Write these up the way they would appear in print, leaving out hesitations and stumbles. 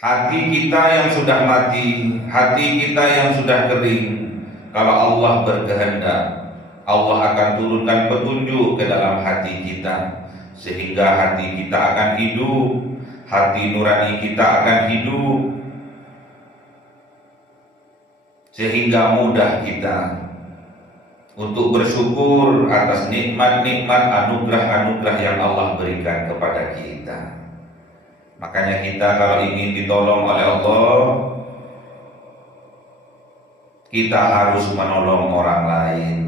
Hati kita yang sudah mati, hati kita yang sudah kering, kalau Allah berkehendak, Allah akan turunkan petunjuk ke dalam hati kita, sehingga hati kita akan hidup, hati nurani kita akan hidup, sehingga mudah kita untuk bersyukur atas nikmat-nikmat, anugerah-anugerah yang Allah berikan kepada kita. Makanya kita kalau ingin ditolong oleh Allah, kita harus menolong orang lain.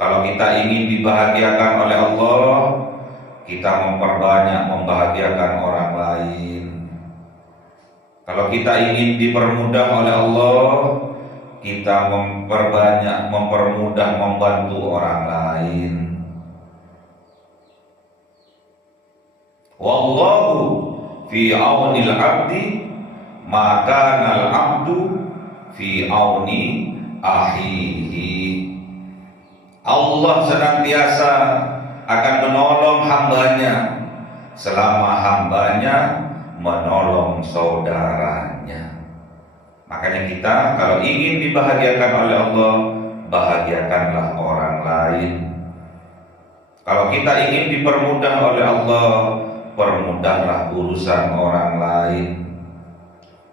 Kalau kita ingin dibahagiakan oleh Allah, kita memperbanyak membahagiakan orang lain. Kalau kita ingin dipermudah oleh Allah, kita memperbanyak, mempermudah, membantu orang lain. Wallahu fi aunil abdi maka nal abdu fi auni akhihi. Allah senantiasa akan menolong hambanya selama hambanya menolong saudaranya. Makanya kita kalau ingin dibahagiakan oleh Allah, bahagiakanlah orang lain. Kalau kita ingin dipermudah oleh Allah, permudahlah urusan orang lain.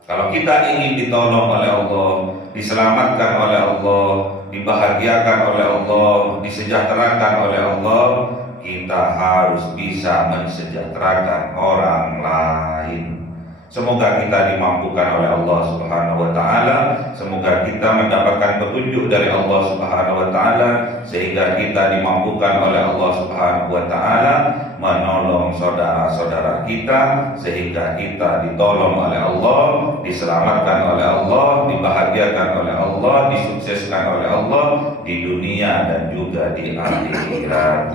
Kalau kita ingin ditolong oleh Allah, diselamatkan oleh Allah, dibahagiakan oleh Allah, disejahterakan oleh Allah, kita harus bisa mensejahterakan orang lain. Semoga kita dimampukan oleh Allah Subhanahu wa taala, semoga kita mendapatkan petunjuk dari Allah Subhanahu wa taala sehingga kita dimampukan oleh Allah Subhanahu wa taala menolong saudara-saudara kita, sehingga kita ditolong oleh Allah, diselamatkan oleh Allah, dibahagiakan oleh Allah, disukseskan oleh Allah di dunia dan juga di akhirat.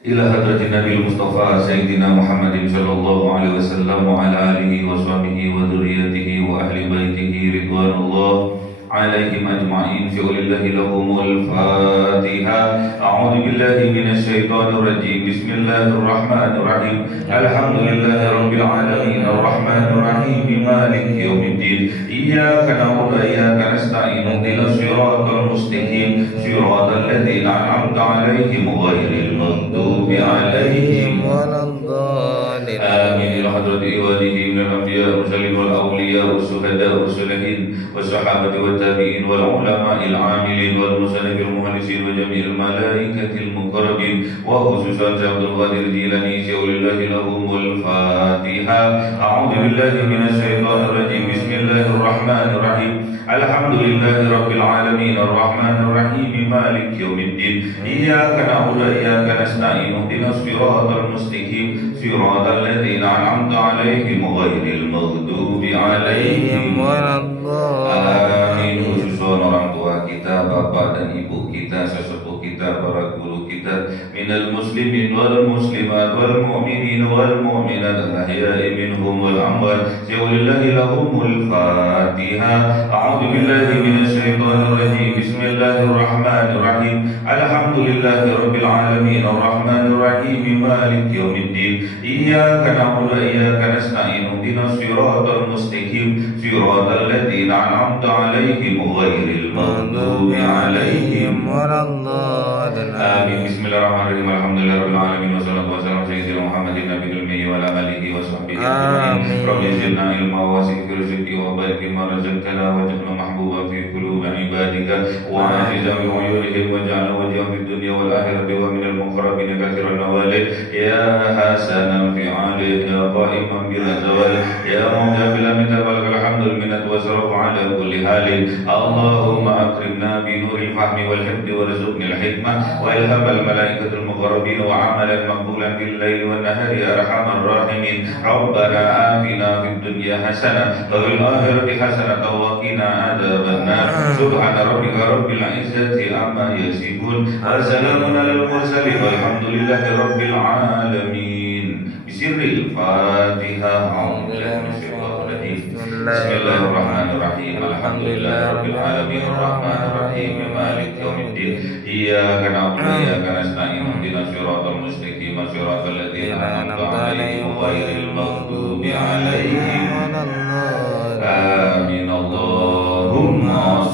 Ila hadratin Nabi Mustafa Sayyidina Muhammadin sallallahu alaihi wasallam wa ala alihi wa sahbihi wa dzurriyyatihi wa ahli baitihi ridwanullah alaihim ajma'in fi ulillahi lahumul Fatiha. A'udzu billahi minasy syaithanir rajim. Bismillahir rahmanir rahim. Alhamdulillahi rabbil alamin arrahmanir rahim maliki yaumiddin. Iyyaka na'budu wa iyyaka nasta'in ihdinas siratal mustaqim siratal ladzina an'amta 'alaihim ghairil maghdubi 'alaihim waladdallin. Amin. Ila hadrati walihi minal anbiya mursalin wal awliya was-syuhada was-salihin was-sahabati wat-tabi'in wal ulama'il 'amilin wal musannifil muhandisin wa jami'il malaikatil muqarrabin wa khususan Abdul Qadir Jilani syaulillahi lahumul Fatiha. A'udzu billahi minasy syaithanir rajim. Bismillahirrahmanirrahim. Alhamdulillahi rabbil alamin arrahmanir rahim maliki yaumiddin. Iyyaka na'budu wa iyyaka nasta'in ihdinas siratal mustaqim siratal ladzina an'amta 'alaihim ghairil maghdubi 'alaihim waladdallin. Khususan orang tua kita, bapak dan ibu kita, sesepuh kita, para guru kita, minal muslimin wal muslimat wal mu'minin wal mu'minat al-ahya'i minhum wal amwat syaulillahi lahumul Fatiha. A'udzu billahi minasy syaithanir rajim. Bismillahirrahmanirrahim. Alhamdulillahi rabbil alamin arrahmanir rahim maliki yaumiddin. Iyyaka na'budu wa iyyaka nasta'in ihdinas siratal mustaqim siratal ladzina an'amta 'alaihim ghairil maghdubi 'alaihim waladdallin. Amin. Bismillahirrahmanirrahim. Alhamdulillahirabbil alamin wassalatu wassalamu ala sayyidina Muhammadin nabiyil ummi wa ala alihi wa sahbihi ajma'in. Rabbi zidna ilma wa zikra rizqi wa barik bima razaqtana wa ja'alna mahbuban fi qulubi ibadika wa aziza bi uyunihim wa ja'alna wajhan fid dunya wal akhirati wa minal muqarrabin kathiran nawalid ya hasanan fi 'ali ya qa'iman bil zawal ya mujabilan min tabarakal hamdul minat wa sarfu 'ala kulli halin. Allahumma akrimna bi nuril fahmi wal hifdi warzuqni al hikmah wa ilhamal malaikatul muqarrabin wa 'amalan maqbulan bil laili wan nahari ya arhamar rahimin. Rabbana atina fid dunya hasanah wa fil akhirati hasanah wa qina adzabannar. Subhana rabbika rabbil izzati amma yasifun wa salamun alal mursalin walhamdulillahi rabbil alamin. بسر الفاتحة. أعوذ بالله من الشيطان الرجيم. بسم الله الرحمن الرحيم. الحمد لله رب العالمين الرحمن الرحيم مالك يوم الدين. إياك نعبد وإياك نستعين اهدنا الصراط المستقيم صراط الذين أنعمت عليهم غير المغضوب عليهم ولا الضالين. آمين. اللهم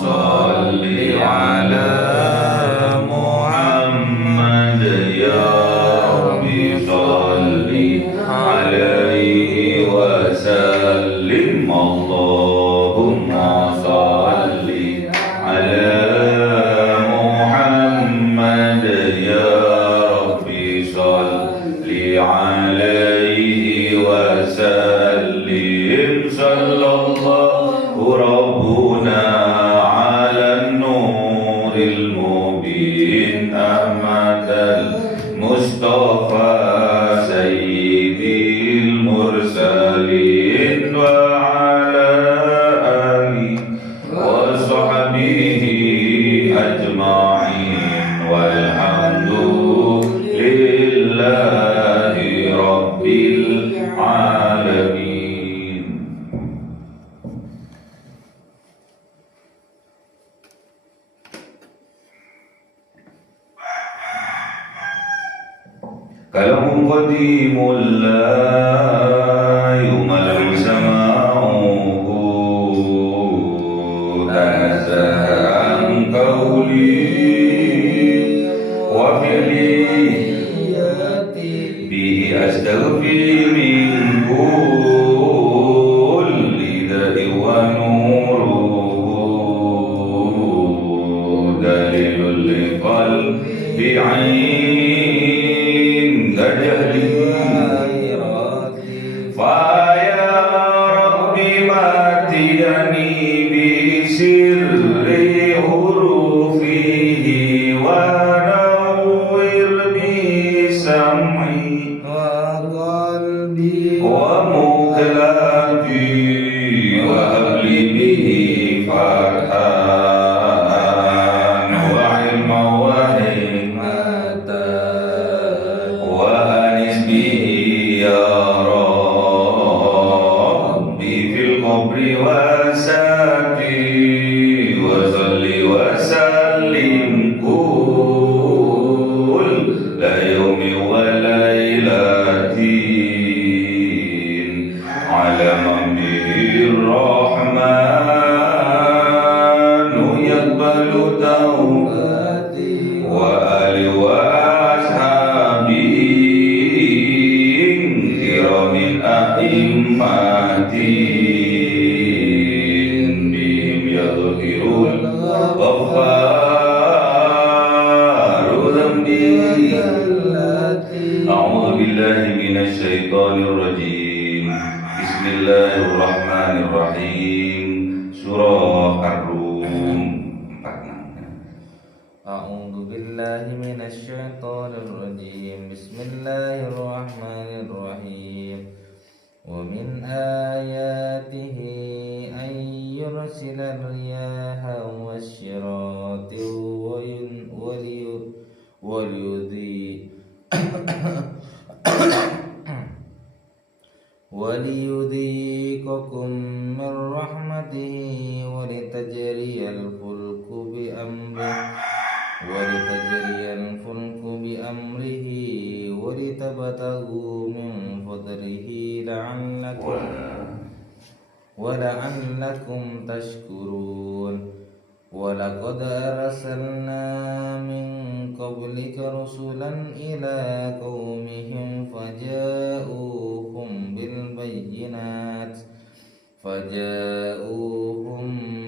صل على محمد يا ربي صل عليه وسلم. اللهم صل على محمد يا ربي صل عليه وسلم. صلى الله ربنا على النور المبين أحمد المصطفى سيد المرسلين وعلى آله وصحبه أجمعين والحمد لله رب العالمين. كلام قديم لا يمل سماعه تنزه عن قولي وفعلي به أستغفي من كل داء ونوره دليل لقلبي عند جهلي. فيا ربي ماتيني بسر حروفه ونور بسمعي وقلبي ومقلتي وهب لي به فتحا وعلما وحكمة وأنس به يا ربي في القبر وساتي وصل وسلم كل يوم وليلة على من به الرحمن يقبل توبتي وآل وأصحابه كرام الأئمة بهم يغفر الغفار ذنبي. أعوذ بالله من الشيطان الرجيم. بسم الله الرحمن الرحيم. Surah Ar-Rum 46. أعوذ بالله من الشيطان الرجيم. بسم الله الرحمن الرحيم. ومن آياته أن يرسل الرياح مبشرات وليذيقكم من رحمته ولتجري الفلك بأمره ولتبتغوا من فضله ولعلكم تشكرون. ولقد أرسلنا من قبلك رسلا إلى قومهم فجاءوهم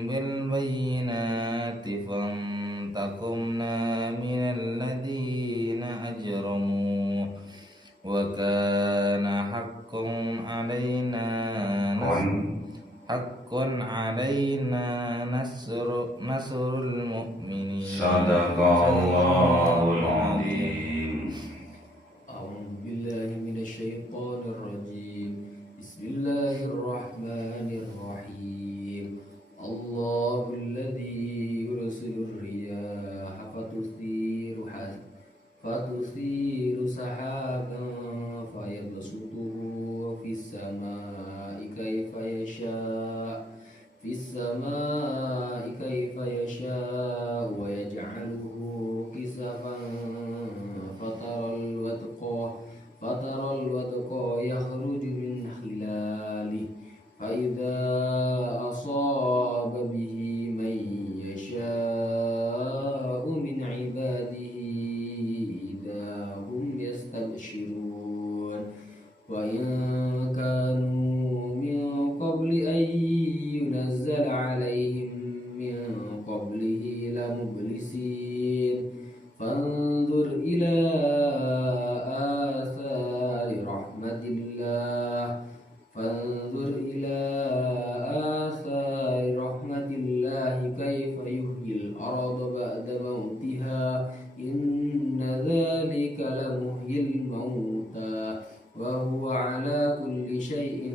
بالبينات فانتقمنا من الذين أجرموا وكان حقا علينا نصر المؤمنين. صدق الله العظيم. أعوذ بالله من الشيطان الرجيم. بسم الله الرحمن الرحيم. الله الذي يرسل الرياح فتثير سحابا فيبسط يبشرون وإن كانوا من قبل أن ينزل عليهم من قبله لمبلسين فانظر إلى آثار رحمة الله فانظر إلى آثار رحمة الله كيف يحيي الأرض بعد موتها إن ذلك لمحيي الموتى وهو على كل شيء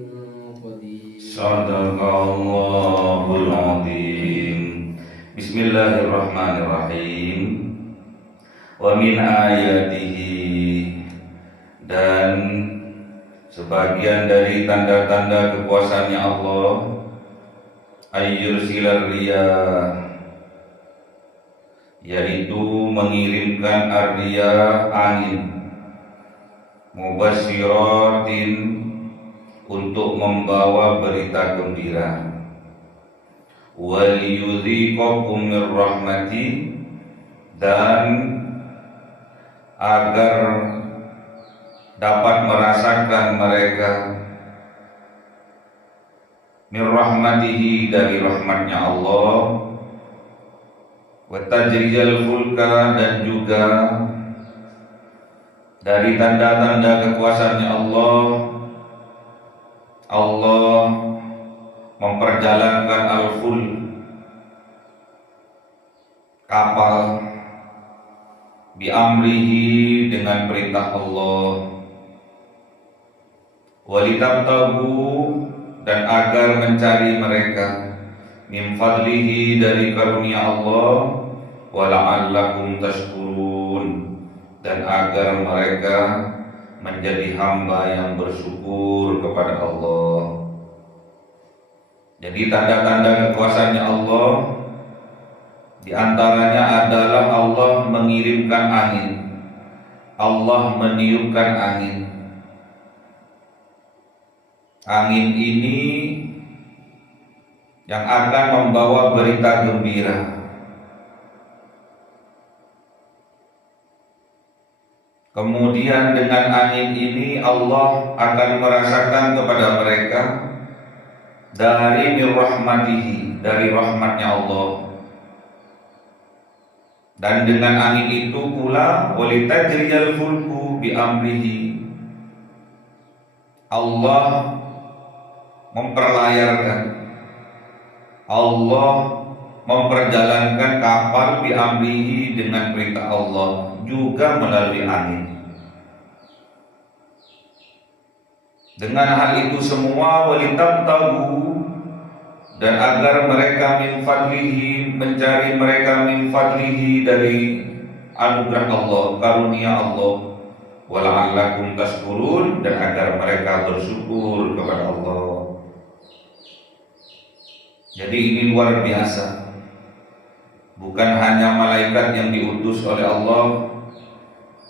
قدير. Sadaqallahul Azim. Bismillahirrahmanirrahim. Wa min ayatihi, dan sebagian dari tanda-tanda kekuasaannya Allah, ayyursilar riyah, yaitu mengirimkan ar-riyah, angin, mubasyiratin, untuk membawa berita gembira, wal yudhiqakum mir rahmati, dan agar dapat merasakan mereka mir rahmatihi, dari rahmatnya Allah, wa tajriyal fulka, dan juga dari tanda-tanda kekuasaannya Allah, Allah memperjalankan al-ful, kapal, biamrihi, dengan perintah Allah, walitabtahu, dan agar mencari mereka min fadlihi, dari karunia Allah, wala'allakum tashkurun, dan agar mereka menjadi hamba yang bersyukur kepada Allah. Jadi tanda-tanda kekuasaannya Allah, di antaranya adalah Allah mengirimkan angin, Allah meniupkan angin. Angin ini yang akan membawa berita gembira. Kemudian dengan angin ini Allah akan merasakan kepada mereka dari rahmatihi, dari rahmatnya Allah. Dan dengan angin itu pula walitajriyal fulku bi amrihi, Allah memperlayarkan, Allah memperjalankan kapal bi amrihi, dengan perintah Allah, juga melalui angin. Dengan hal itu semua walitabtahu, dan agar mereka min fadlihi, mencari mereka min fadlihi, dari anugerah Allah, karunia Allah, wala'allakum tashkurun, dan agar mereka bersyukur kepada Allah. Jadi ini luar biasa. Bukan hanya malaikat yang diutus oleh Allah,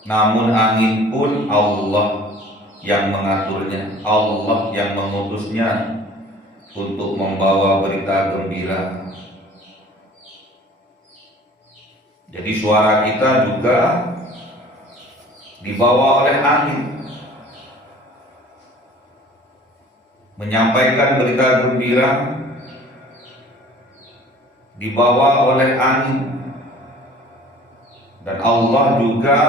namun angin pun Allah yang mengaturnya, Allah yang mengutusnya untuk membawa berita gembira. Jadi suara kita juga dibawa oleh angin, menyampaikan berita gembira dibawa oleh angin. Dan Allah juga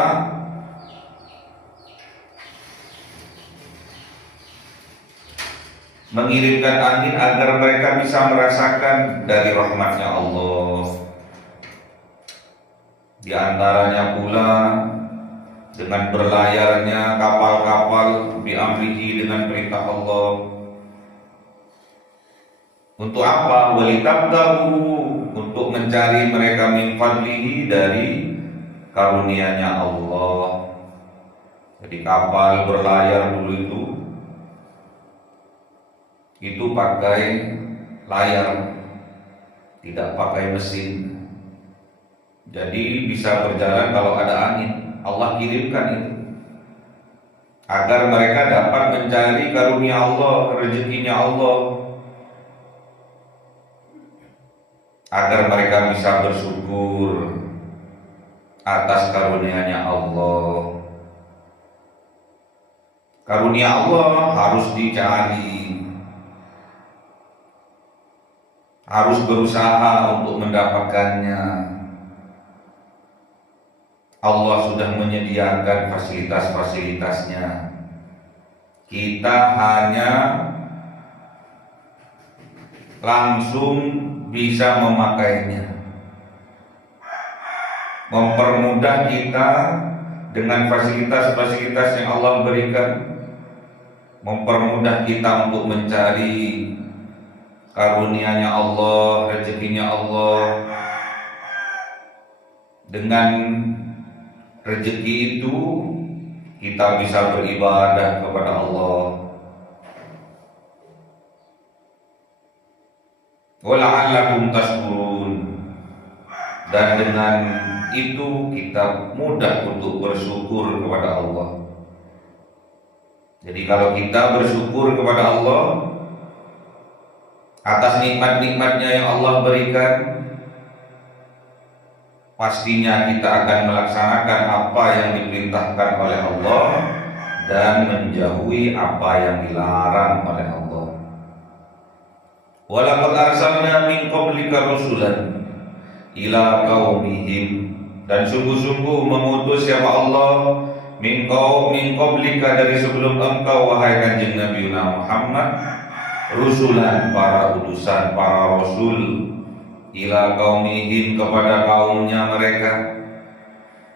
mengirimkan angin agar mereka bisa merasakan dari rahmatnya Allah. Di antaranya pula dengan berlayarnya kapal-kapal biamrihi, dengan perintah Allah. Untuk apa? Walitabtahu, untuk mencari mereka min fadlihi, dari karunia-Nya Allah. Jadi kapal berlayar dulu itu pakai layar, tidak pakai mesin. Jadi bisa berjalan kalau ada angin. Allah kirimkan itu agar mereka dapat mencari karunia Allah, rezekinya Allah, agar mereka bisa bersyukur atas karunia-Nya Allah. Karunia Allah harus dicari, harus berusaha untuk mendapatkannya. Allah sudah menyediakan fasilitas-fasilitasnya. Kita hanya langsung bisa memakainya, mempermudah kita dengan fasilitas-fasilitas yang Allah berikan, mempermudah kita untuk mencari karunia-Nya Allah, rezekinya Allah. Dengan rezeki itu kita bisa beribadah kepada Allah. Wala'allakum tashkurun, dan dengan itu kita mudah untuk bersyukur kepada Allah. Jadi kalau kita bersyukur kepada Allah atas nikmat-nikmatnya yang Allah berikan, pastinya kita akan melaksanakan apa yang diperintahkan oleh Allah dan menjauhi apa yang dilarang oleh Allah. Walaqad arsalna min qablika rusulan ila qaumihim, dan sungguh-sungguh mengutus siapa Allah min qablika, dari sebelum engkau wahai kanjeng Nabi Muhammad, rusulan, para utusan, para rasul, ila qaumihim, kepada kaumnya mereka.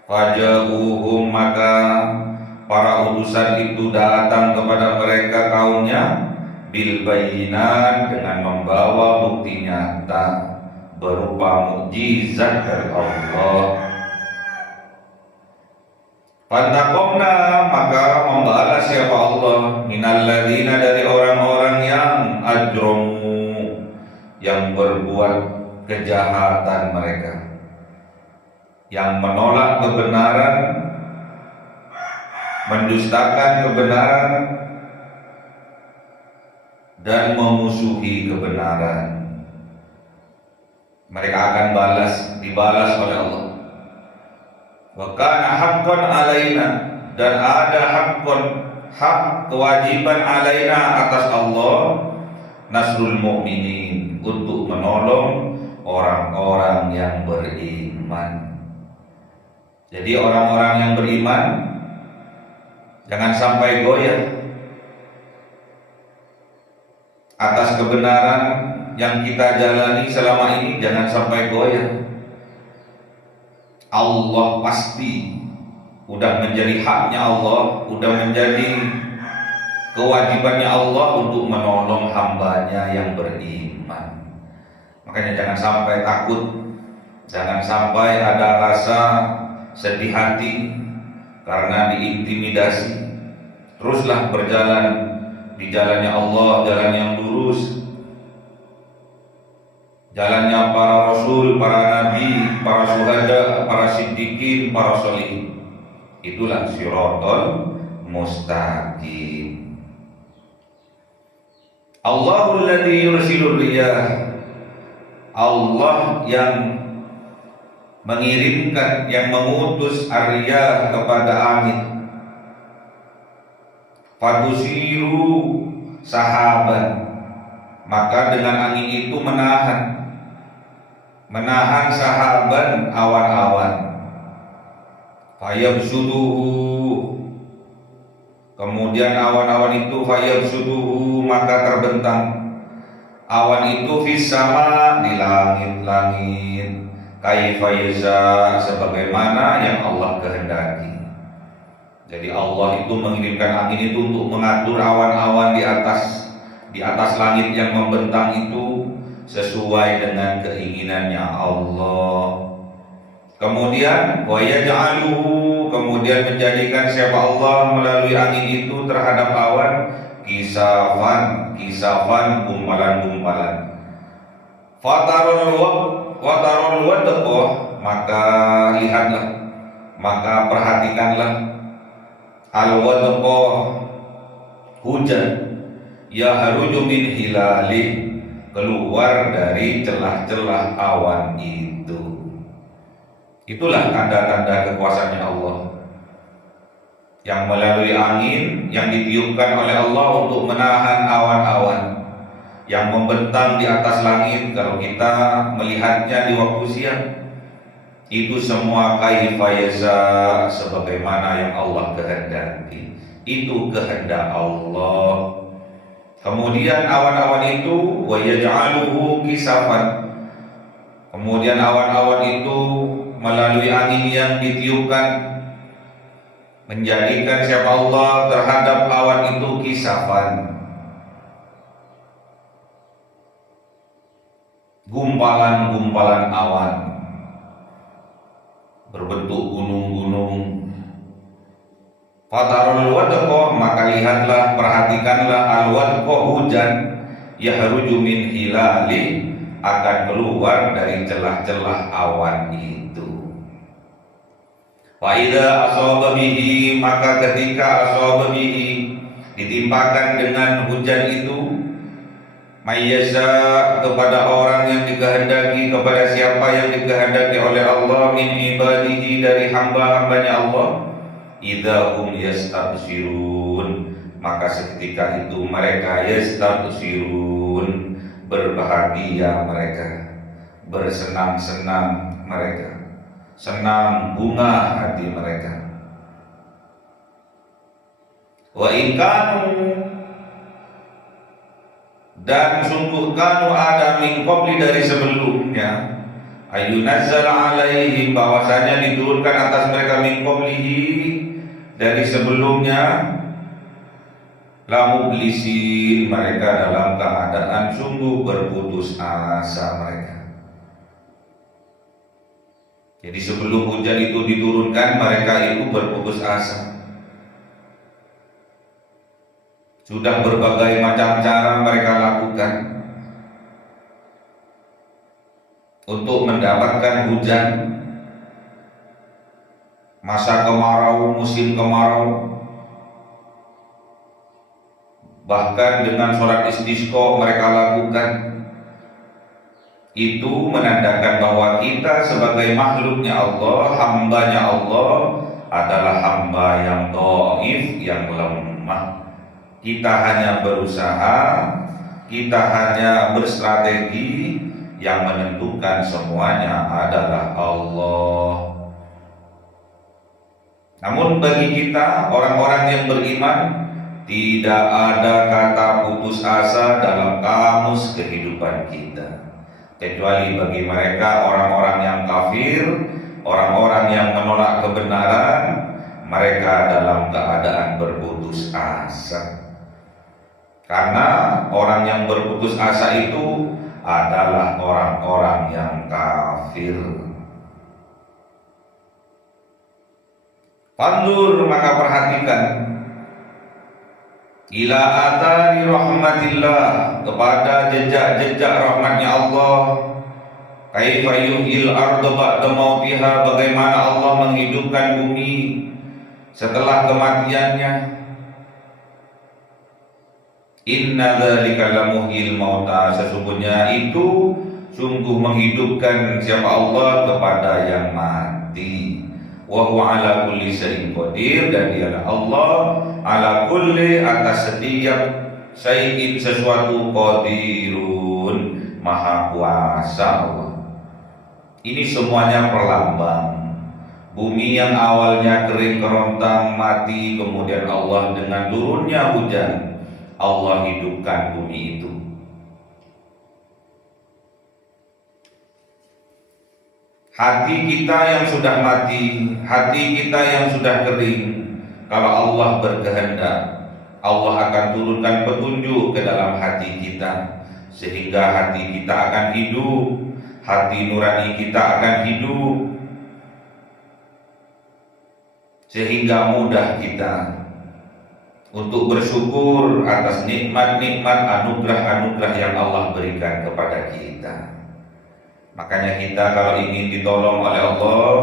Faja'uhum, maka para utusan itu datang kepada mereka kaumnya, bil bayyinat, dengan membawa bukti nyata berupa mukjizat dari Allah. Fantaqomna, maka membalas siapa Allah, minalladzina, dari orang-orang yang ajramu, yang berbuat kejahatan mereka, yang menolak kebenaran, mendustakan kebenaran, dan memusuhi kebenaran. Mereka akan dibalas oleh Allah. Wa kana haqqan alaina, dan ada hak kewajiban alaina, atas Allah, nasrul mu'minin, untuk menolong orang-orang yang beriman. Jadi orang-orang yang beriman jangan sampai goyah atas kebenaran yang kita jalani selama ini, jangan sampai goyah. Allah pasti udah menjadi haknya Allah, udah menjadi kewajibannya Allah untuk menolong hambanya yang beriman. Makanya jangan sampai takut, jangan sampai ada rasa sedih hati karena diintimidasi. Teruslah berjalan di jalannya Allah, jalan yang lurus, jalannya para rasul, para nabi, para syuhada, para siddiqin, para sholihin. Itulah siratal mustaqim. Allahul ladzi yursilur riyah, Allah yang mengirimkan, yang mengutus ar-riyah kepada angin. Fadusiru sahaban, maka dengan angin itu menahan sahaban, awan-awan. Fayabsuduhu, kemudian awan-awan itu fayabsuduhu, maka terbentang awan itu fis sama, di langit-langit, kaifa yasha, sebagaimana yang Allah kehendaki. Jadi Allah itu mengirimkan angin itu untuk mengatur awan-awan di atas langit yang membentang itu sesuai dengan keinginannya Allah. Kemudian wa yaj'aluhu, kemudian menjadikan siapa Allah melalui angin itu terhadap awan kisafan, gumpalan-gumpalan. Fatarul wadqa, maka lihatlah, maka perhatikanlah, al-wadqa, hujan, yahruju min hilali, keluar dari celah-celah awan itu. Itulah tanda-tanda kekuasaannya Allah. yang melalui angin yang ditiupkan oleh Allah untuk menahan awan-awan yang membentang di atas langit. Kalau kita melihatnya di waktu siang, itu semua kaifa yasha, sebagaimana yang Allah kehendaki. Itu kehendak Allah. Kemudian awan-awan itu wa yaj'aluhu kisafan. Kemudian awan-awan itu melalui angin yang ditiupkan menjadikan siapa Allah terhadap awan itu kisafan, gumpalan-gumpalan awan berbentuk gunung-gunung. Fatarul wadqa, maka lihatlah, perhatikanlah al-wadqa, hujan, yahruju min hilali, akan keluar dari celah-celah awan itu. Wa idza asaba bihi, maka ketika asaba bihi, ditimpakan dengan hujan itu, mayyasa, kepada orang yang dikehendaki, kepada siapa yang dikehendaki oleh Allah, min ibadihi, dari hamba-hambanya Allah, idza hum yastabshirun, maka seketika itu mereka yastabshirun, berbahagia mereka, bersenang-senang mereka, senang bunga hati mereka. Wa in kanu, dan sungguh kanu ada min qabli, dari sebelumnya, ayunazzala alaihim, bahwasanya diturunkan atas mereka, min qablihi, dari sebelumnya, la mublisin, mereka dalam keadaan sungguh berputus asa mereka. Jadi sebelum hujan itu diturunkan, mereka itu berputus asa. Sudah berbagai macam cara mereka lakukan untuk mendapatkan hujan. Masa kemarau, musim kemarau, bahkan dengan sholat istisqa mereka lakukan. Itu menandakan bahwa kita sebagai makhluknya Allah, hambanya Allah, adalah hamba yang dhaif, yang lemah. Kita hanya berusaha, kita hanya berstrategi, yang menentukan semuanya adalah Allah. Namun bagi kita, orang-orang yang beriman, tidak ada kata putus asa dalam kamus kehidupan kita, kecuali bagi mereka orang-orang yang kafir, orang-orang yang menolak kebenaran, mereka dalam keadaan berputus asa. Karena orang yang berputus asa itu adalah orang-orang yang kafir. Pandur, maka perhatikan, ila athari rahmatillah, kepada jejak-jejak rahmatnya Allah. Kaifa yuhyil arda ba'da mautiha, bagaimana Allah menghidupkan bumi setelah kematiannya. Inna dzalika lamuhyil mauta, sesungguhnya itu sungguh menghidupkan siapa Allah kepada yang mati. Wa huwa ala kulli syai'in qadir, dan dialah Allah ala kulli, atas setiap syai'in, sesuatu, qadirun, maha kuasa Allah. Ini semuanya perlambang bumi yang awalnya kering kerontang mati, kemudian Allah dengan turunnya hujan, Allah hidupkan bumi itu. Hati kita yang sudah mati, hati kita yang sudah kering, kalau Allah berkehendak, Allah akan turunkan petunjuk ke dalam hati kita, sehingga hati kita akan hidup, hati nurani kita akan hidup, sehingga mudah kita untuk bersyukur atas nikmat-nikmat, anugerah-anugerah yang Allah berikan kepada kita. Makanya kita kalau ingin ditolong oleh Allah,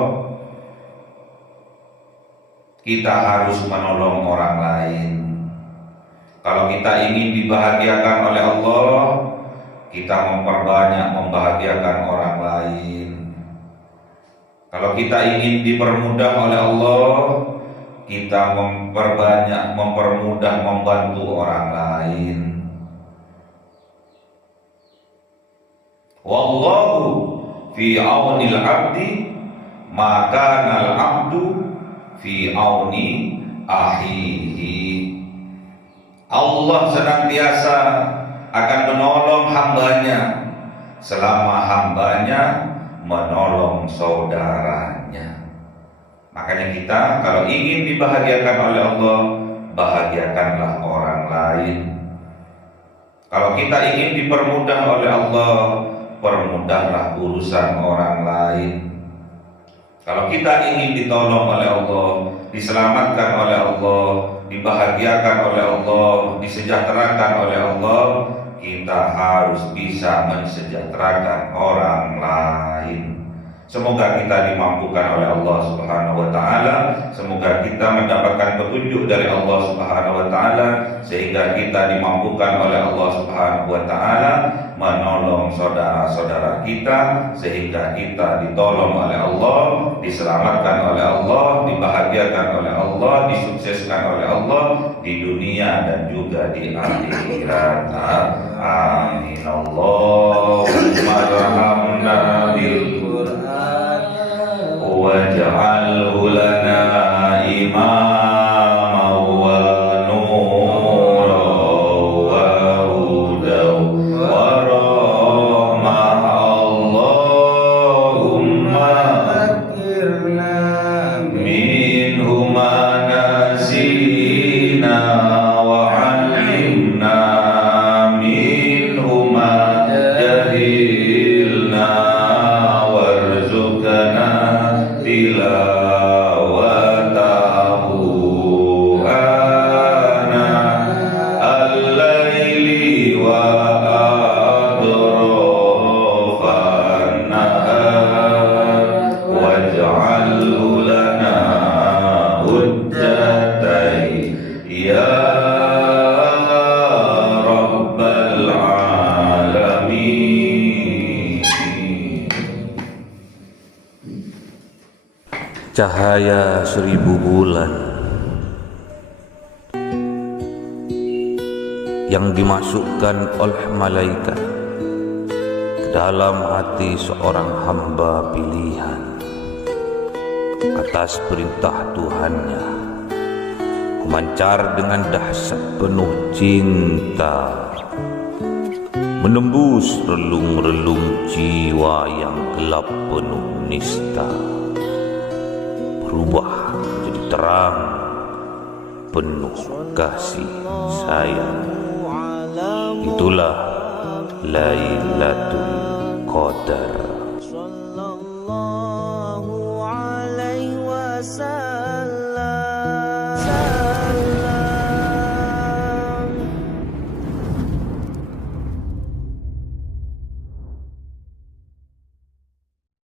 kita harus menolong orang lain. Kalau kita ingin dibahagiakan oleh Allah, kita memperbanyak membahagiakan orang lain. Kalau kita ingin dipermudah oleh Allah, kita memperbanyak, mempermudah, membantu orang lain. Wallahu fi aunil abdi maka nal abdu fi auni ahihi. Allah senantiasa akan menolong hambanya selama hambanya menolong saudaranya. Makanya kita kalau ingin dibahagiakan oleh Allah, bahagiakanlah orang lain. Kalau kita ingin dipermudah oleh Allah, permudahlah urusan orang lain. Kalau kita ingin ditolong oleh Allah, diselamatkan oleh Allah, dibahagiakan oleh Allah, disejahterakan oleh Allah, kita harus bisa mensejahterakan orang lain. Semoga kita dimampukan oleh Allah Subhanahu wa taala, semoga kita mendapatkan petunjuk dari Allah Subhanahu wa taala sehingga kita dimampukan oleh Allah Subhanahu wa taala menolong saudara-saudara kita sehingga kita ditolong oleh Allah, diselamatkan oleh Allah, dibahagiakan oleh Allah, disukseskan oleh Allah di dunia dan juga di akhirat. Amin. Allahumma arhamna bil Qur'an waj'alhu lana imaman wa nuran wa hudan wa rahmah. Allahumma Dzakirna minhu ma nasina wa 'allimna minhu ma jahilna warzuqna tilawatahu ana al-laili wa atrafan nahar waj'alhu lana hujjatai ya rabbal alamin. Cahaya 1000 bulan yang dimasukkan oleh malaikat ke dalam hati seorang hamba pilihan atas perintah Tuhannya, memancar dengan dahsyat penuh cinta, menembus relung-relung jiwa yang gelap penuh nista, berubah menjadi terang penuh kasih sayang. Itulah Lailatul Qadar.